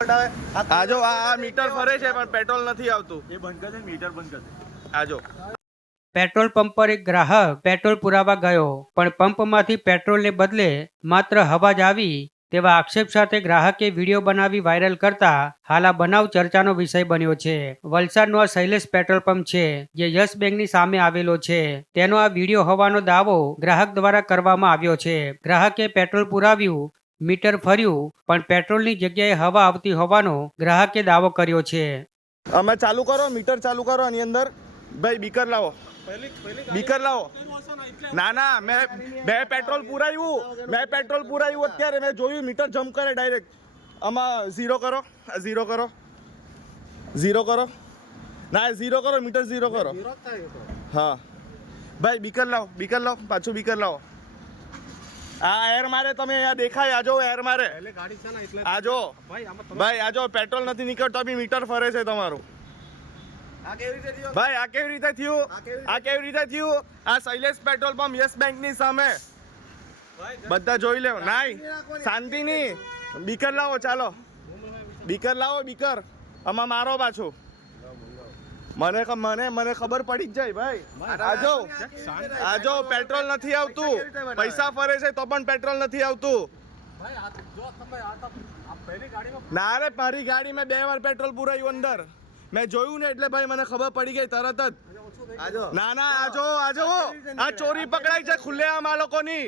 આજો આ મીટર ફરે છે પણ પેટ્રોલ નથી આવતું. એ બંધ કરજે, મીટર બંધ કરજે. આજો પેટ્રોલ પંપ પર એક ગ્રાહક પેટ્રોલ પુરાવા ગયો પણ પંપમાંથી પેટ્રોલને બદલે માત્ર હવા જ આવી તેવા આક્ષેપ સાથે ગ્રાહકે વિડીયો બનાવી વાયરલ કરતા હાલ આ બનાવ ચર્ચાનો વિષય બન્યો છે. વલસાડનો આ શૈલેષ પેટ્રોલ પંપ છે જે યસ બેંકની સામે આવેલો છે. તેનો આ વિડીયો હોવાનો દાવો ગ્રાહક દ્વારા કરવામાં આવ્યો છે. ગ્રાહકે પેટ્રોલ પુરાવ્યું, મીટર ફર્યું પણ પેટ્રોલની જગ્યાએ હવા આવતી હોવાનો ગ્રાહકે દાવો કર્યો છે. અમે ચાલુ કરો, મીટર ચાલુ કરો. આની અંદર ભાઈ બીકર લાવો, બીકર લાવો. ના ના, મેં પેટ્રોલ પુરાવ્યું અત્યારે મેં જોયું મીટર જમ્પ કરે ડાયરેક્ટ. આમાં ઝીરો કરો, ઝીરો કરો, ઝીરો કરો. ના ઝીરો કરો, મીટર ઝીરો કરો. હા ભાઈ બીકર લાવો, બીકર લાવો, પાછું બીકર લાવો. આ એર મારે, તમે અહીંયા દેખાય, આજો એર મારે. આજો ભાઈ, આજો પેટ્રોલ નથી નીકળતો બી મીટર ફરે છે તમારું. ભાઈ આ કેવી રીતે થયું? આ કેવી રીતે થયું? આ Shailesh petrol pump yes bank ની સામે બધા જોઈ લેવો. નાઈ શાંતિ ની, બીકર લાવો. ચાલો બીકર લાવો, બીકર. આમાં મારો પાછું. મને ખબર પડી જ જાય ભાઈ. આજો પેટ્રોલ નથી આવતું, પૈસા ફરે છે તો પણ પેટ્રોલ નથી આવતું. ના રે, મારી ગાડી મેં 2 વાર પેટ્રોલ પુરાયું અંદર. મેં જોયું ને એટલે ભાઈ મને ખબર પડી ગઈ તરત જ. ના ના, આજો આ ચોરી પકડાઈ છે ખુલ્લેઆમ આ લોકોની.